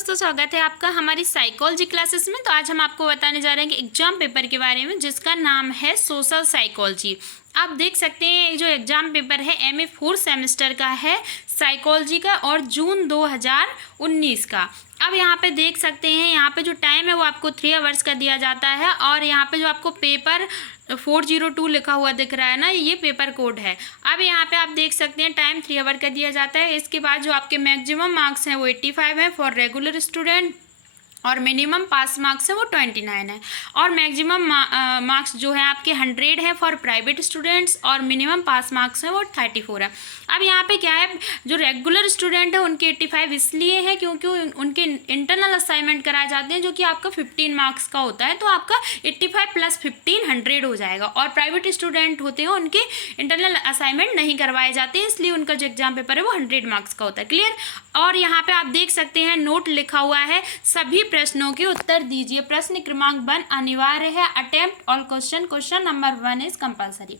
दोस्तों, स्वागत है आपका हमारी साइकोलॉजी क्लासेस में। तो आज हम आपको बताने जा रहे हैं कि एग्जाम पेपर के बारे में, जिसका नाम है सोशल साइकोलॉजी। आप देख सकते हैं जो एग्जाम पेपर है एमए 4 सेमेस्टर का है साइकोलॉजी का, और जून 2019 का। अब यहाँ पे देख सकते हैं, यहाँ पे जो टाइम है वो आपको 3 आवर्स का दिया जाता है, और यहाँ पे जो आपको पेपर 402 लिखा हुआ दिख रहा है ना, ये पेपर कोड है। अब यहाँ पे आप देख सकते हैं टाइम 3 आवर का दिया जाता है। इसके बाद जो आपके मैक्सिमम मार्क्स हैं वो 85 है फॉर रेगुलर स्टूडेंट, और मिनिमम पास मार्क्स है वो 29 है, और मैक्सिमम मार्क्स जो है आपके 100 है फॉर प्राइवेट स्टूडेंट्स, और मिनिमम पास मार्क्स है वो 34 है। अब यहाँ पे क्या है, जो रेगुलर स्टूडेंट है उनके 85 इसलिए है क्योंकि उनके इंटरनल असाइनमेंट कराए जाते हैं, जो कि आपका 15 मार्क्स का होता है, तो आपका 85 + 15 100 हो जाएगा। और प्राइवेट स्टूडेंट होते हैं उनके इंटरनल असाइनमेंट नहीं करवाए जाते हैं, इसलिए उनका जो एग्जाम पेपर है वो 100 मार्क्स का होता है। क्लियर। और यहाँ पे आप देख सकते हैं नोट लिखा हुआ है, सभी प्रश्नों के उत्तर दीजिए। प्रश्न क्रमांक 1 अनिवार्य है। Attempt all question number 1 is compulsory.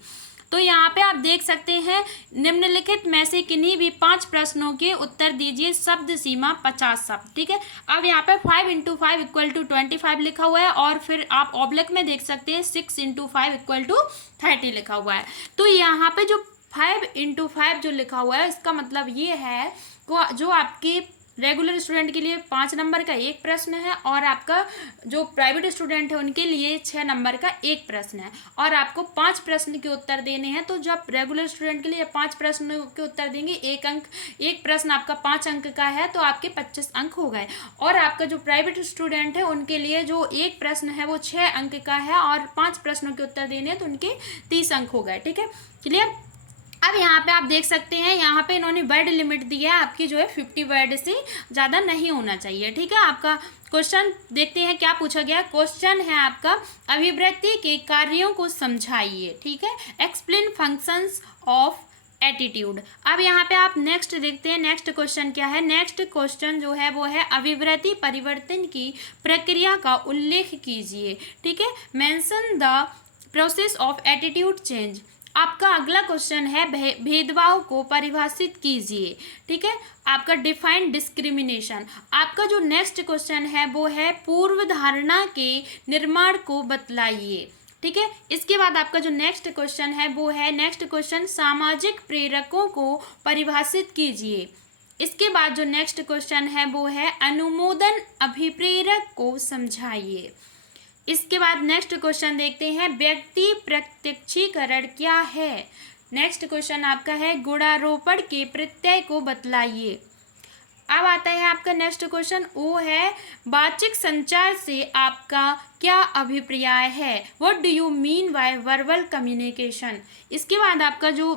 तो यहाँ पे आप देख सकते हैं निम्नलिखित में से किन्हीं भी 5 प्रश्नों के उत्तर दीजिए। शब्द सीमा 50 शब्द। ठीक है। अब यहाँ पे 5 × 5 = 25 लिखा हुआ है, और फिर आप ऑब्लिक में देख सकते हैं 6 × 5 = 30 लिखा हुआ है। तो यहाँ पे जो 5 × 5 जो लिखा हुआ है, इसका मतलब ये है जो आपके रेगुलर स्टूडेंट के लिए 5 नंबर का एक प्रश्न है, और आपका जो प्राइवेट स्टूडेंट है उनके लिए 6 नंबर का एक प्रश्न है, और आपको 5 प्रश्न के उत्तर देने हैं। तो जब रेगुलर स्टूडेंट के लिए 5 प्रश्नों के उत्तर देंगे, एक प्रश्न आपका 5 अंक का है, तो आपके 25 अंक हो गए। और आपका जो प्राइवेट स्टूडेंट है उनके लिए जो एक प्रश्न है वो 6 अंक का है, और 5 प्रश्नों के उत्तर देने हैं, तो उनके 30 अंक हो गए। ठीक है। क्लियर। अब यहाँ पे आप देख सकते हैं, यहाँ पे इन्होंने वर्ड लिमिट दी है आपकी, जो है 50 वर्ड से ज़्यादा नहीं होना चाहिए। ठीक है। आपका क्वेश्चन देखते हैं क्या पूछा गया। क्वेश्चन है आपका, अभिवृत्ति के कार्यों को समझाइए। ठीक है। Explain functions of attitude. अब यहाँ पे आप नेक्स्ट देखते हैं, नेक्स्ट क्वेश्चन क्या है। नेक्स्ट क्वेश्चन जो है वो है, अभिवृत्ति परिवर्तन की प्रक्रिया का उल्लेख कीजिए। ठीक है। Mention the process of attitude change. आपका अगला क्वेश्चन है, भेदभाव को परिभाषित कीजिए। ठीक है। आपका डिफाइन डिस्क्रिमिनेशन। आपका जो नेक्स्ट क्वेश्चन है वो है, पूर्व धारणा के निर्माण को बतलाइए। ठीक है। इसके बाद आपका जो नेक्स्ट क्वेश्चन है वो है, नेक्स्ट क्वेश्चन, सामाजिक प्रेरकों को परिभाषित कीजिए। इसके बाद जो नेक्स्ट क्वेश्चन है वो है, अनुमोदन अभिप्रेरक को समझाइए। इसके बाद नेक्स्ट क्वेश्चन देखते हैं, व्यक्ति प्रत्यक्षीकरण क्या है। नेक्स्ट क्वेश्चन आपका है, गुणारोपण के प्रत्यय को बतलाइए। अब आता है आपका नेक्स्ट क्वेश्चन, वो है, वाचिक संचार से आपका क्या अभिप्राय है। What do you mean by verbal communication. इसके बाद आपका जो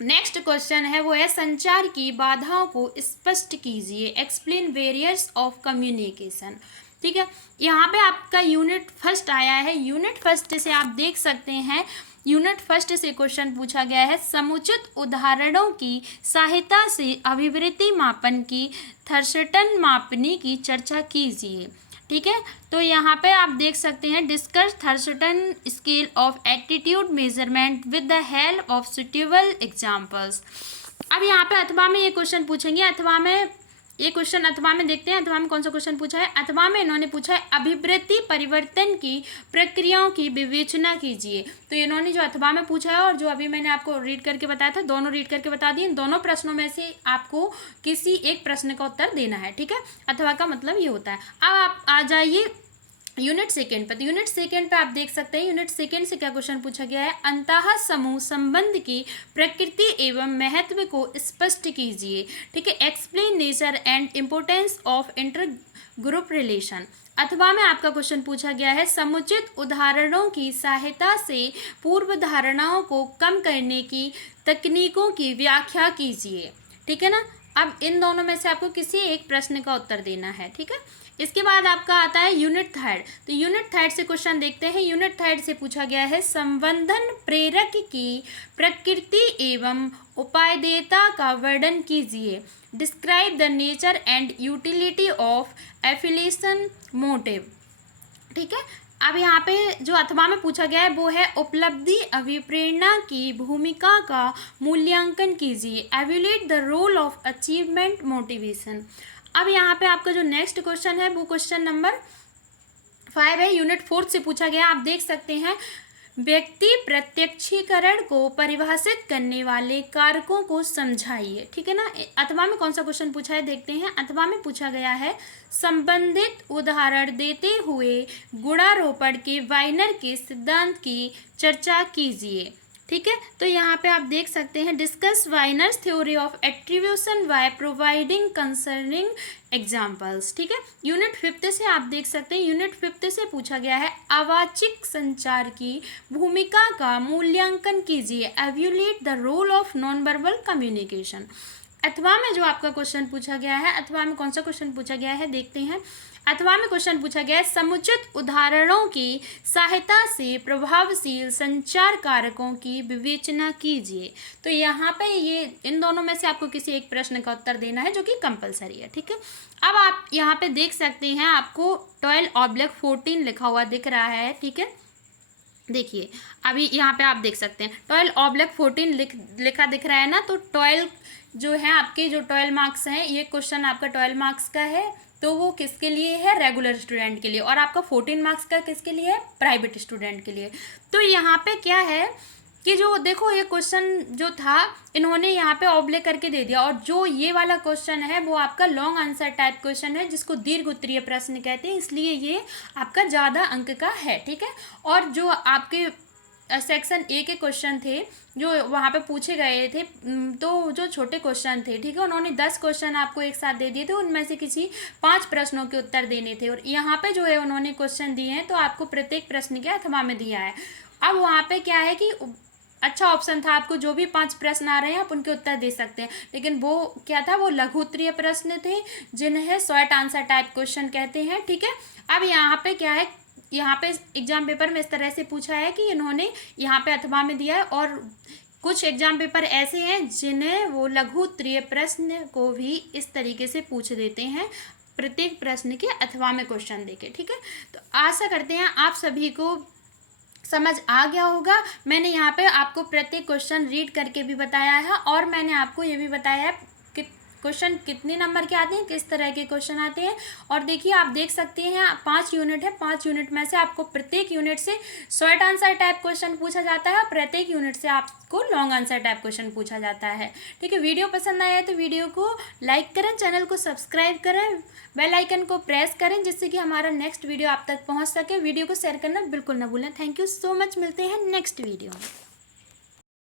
नेक्स्ट क्वेश्चन है वो है, संचार की बाधाओं को स्पष्ट कीजिए। Explain various of communication. ठीक है। यहाँ पे आपका यूनिट फर्स्ट आया है। यूनिट फर्स्ट से आप देख सकते हैं, यूनिट फर्स्ट से क्वेश्चन पूछा गया है, समुचित उदाहरणों की सहायता से अभिवृत्ति मापन की थर्स्टन मापनी की चर्चा कीजिए। ठीक है। तो यहाँ पे आप देख सकते हैं, discuss Thurston scale of attitude measurement with the help of suitable examples. अब यहाँ पे अथवा में ये क्वेश्चन पूछेंगे। अथवा में ये क्वेश्चन अथवा में देखते हैं, अथवा में कौन सा क्वेश्चन पूछा है। अथवा में इन्होंने पूछा है, अभिवृत्ति परिवर्तन की प्रक्रियाओं की विवेचना कीजिए। तो इन्होंने जो अथवा में पूछा है और जो अभी मैंने आपको रीड करके बताया था, दोनों रीड करके बता दिए। इन दोनों प्रश्नों में से आपको किसी एक प्रश्न का उत्तर देना है। ठीक है। अथवा का मतलब ये होता है। अब आप आ जाइए यूनिट सेकेंड पर। यूनिट सेकेंड पे आप देख सकते हैं, यूनिट सेकेंड से क्या क्वेश्चन पूछा गया है, अंतः समूह संबंध की प्रकृति एवं महत्व को स्पष्ट कीजिए। ठीक है। Explain nature and importance of inter group relation. अथवा में आपका क्वेश्चन पूछा गया है, समुचित उदाहरणों की सहायता से पूर्व धारणाओं को कम करने की तकनीकों की व्याख्या कीजिए। ठीक है ना। अब इन दोनों में से आपको किसी एक प्रश्न का उत्तर देना है। ठीक है। इसके बाद आपका आता है यूनिट थर्ड। तो यूनिट थर्ड से क्वेश्चन देखते हैं। यूनिट थर्ड से पूछा गया है, संबंधन प्रेरक की प्रकृति एवं उपादेयता का वर्णन कीजिए। Describe the nature and utility of affiliation motive. ठीक है। अब यहाँ पे जो अथवा में पूछा गया है वो है, उपलब्धि अभिप्रेरणा की भूमिका का मूल्यांकन कीजिए। Evaluate the role of achievement motivation. अब यहाँ पे आपका जो नेक्स्ट क्वेश्चन है वो क्वेश्चन नंबर 5 है, यूनिट 4 से पूछा गया। आप देख सकते हैं, व्यक्ति प्रत्यक्षीकरण को परिभाषित करने वाले कारकों को समझाइए। ठीक है ना। अथवा में कौन सा क्वेश्चन पूछा है देखते हैं। अथवा में पूछा गया है, संबंधित उदाहरण देते हुए गुणारोपण के वाइनर के सिद्धांत की चर्चा कीजिए। ठीक है, तो यहाँ पे आप देख सकते हैं, discuss winners theory of attribution by providing concerning examples. ठीक है, यूनिट 5 से आप देख सकते हैं, यूनिट 5 से पूछा गया है, अवाचिक संचार की भूमिका का मूल्यांकन कीजिए। Evaluate the role of non verbal communication. अथवा में जो आपका क्वेश्चन पूछा गया है, अथवा में कौन सा क्वेश्चन पूछा गया है देखते हैं। अथवा में क्वेश्चन पूछा गया है, समुचित उदाहरणों की सहायता से प्रभावशील संचार कारकों की विवेचना कीजिए। तो यहाँ पे ये इन दोनों में से आपको किसी एक प्रश्न का उत्तर देना है, जो कि कंपलसरी है। ठीक है, अब आप यहाँ पे देख सकते हैं, आपको 12/14 लिखा हुआ दिख रहा है। ठीक है, देखिए अभी यहाँ पे आप देख सकते हैं 12/14 लिखा दिख रहा है ना। तो 12 जो है आपके, जो 12 मार्क्स हैं, ये क्वेश्चन आपका 12 मार्क्स का है, तो वो किसके लिए है, रेगुलर स्टूडेंट के लिए। और आपका 14 मार्क्स का किसके लिए है, प्राइवेट स्टूडेंट के लिए। तो यहाँ पे क्या है कि जो देखो, ये क्वेश्चन जो था इन्होंने यहाँ पे ऑब्लिक करके दे दिया, और जो ये वाला क्वेश्चन है वो आपका लॉन्ग आंसर टाइप क्वेश्चन है, जिसको दीर्घ उत्तरीय प्रश्न कहते हैं, इसलिए ये आपका ज़्यादा अंक का है। ठीक है, और जो आपके सेक्शन ए के क्वेश्चन थे जो वहाँ पे पूछे गए थे, तो जो छोटे क्वेश्चन थे, ठीक है, उन्होंने 10 क्वेश्चन आपको एक साथ दे दिए थे, उनमें से किसी 5 प्रश्नों के उत्तर देने थे। और यहाँ पे जो है उन्होंने क्वेश्चन दिए हैं, तो आपको प्रत्येक प्रश्न के अथवा में दिया है। अब वहाँ पे क्या है कि अच्छा ऑप्शन था, आपको जो भी 5 प्रश्न आ रहे हैं आप उनके उत्तर दे सकते हैं, लेकिन वो क्या था, वो लघु उत्तरीय प्रश्न थे, जिन्हें शॉर्ट आंसर टाइप क्वेश्चन कहते हैं। ठीक है, अब यहाँ पे क्या है, यहाँ पे एग्जाम पेपर में इस तरह से पूछा है कि इन्होंने यहाँ पे अथवा में दिया है, और कुछ एग्जाम पेपर ऐसे हैं जिन्हें वो लघु उत्तरीय प्रश्न को भी इस तरीके से पूछ देते हैं, प्रत्येक प्रश्न के अथवा में क्वेश्चन देके। ठीक है, तो आशा करते हैं आप सभी को समझ आ गया होगा। मैंने यहाँ पे आपको प्रत्येक क्वेश्चन रीड करके भी बताया है, और मैंने आपको ये भी बताया है कि क्वेश्चन कितने नंबर के आते हैं, किस तरह के क्वेश्चन आते हैं। और देखिए आप देख सकते हैं 5 यूनिट है, 5 यूनिट में से आपको प्रत्येक यूनिट से शॉर्ट आंसर टाइप क्वेश्चन पूछा जाता है, और प्रत्येक यूनिट से आपको लॉन्ग आंसर टाइप क्वेश्चन पूछा जाता है। ठीक है, वीडियो पसंद आया है तो वीडियो को लाइक करें, चैनल को सब्सक्राइब करें, बेल आइकन को प्रेस करें, जिससे कि हमारा नेक्स्ट वीडियो आप तक पहुँच सके। वीडियो को शेयर करना बिल्कुल ना भूलें। थैंक यू सो मच, मिलते हैं नेक्स्ट वीडियो में।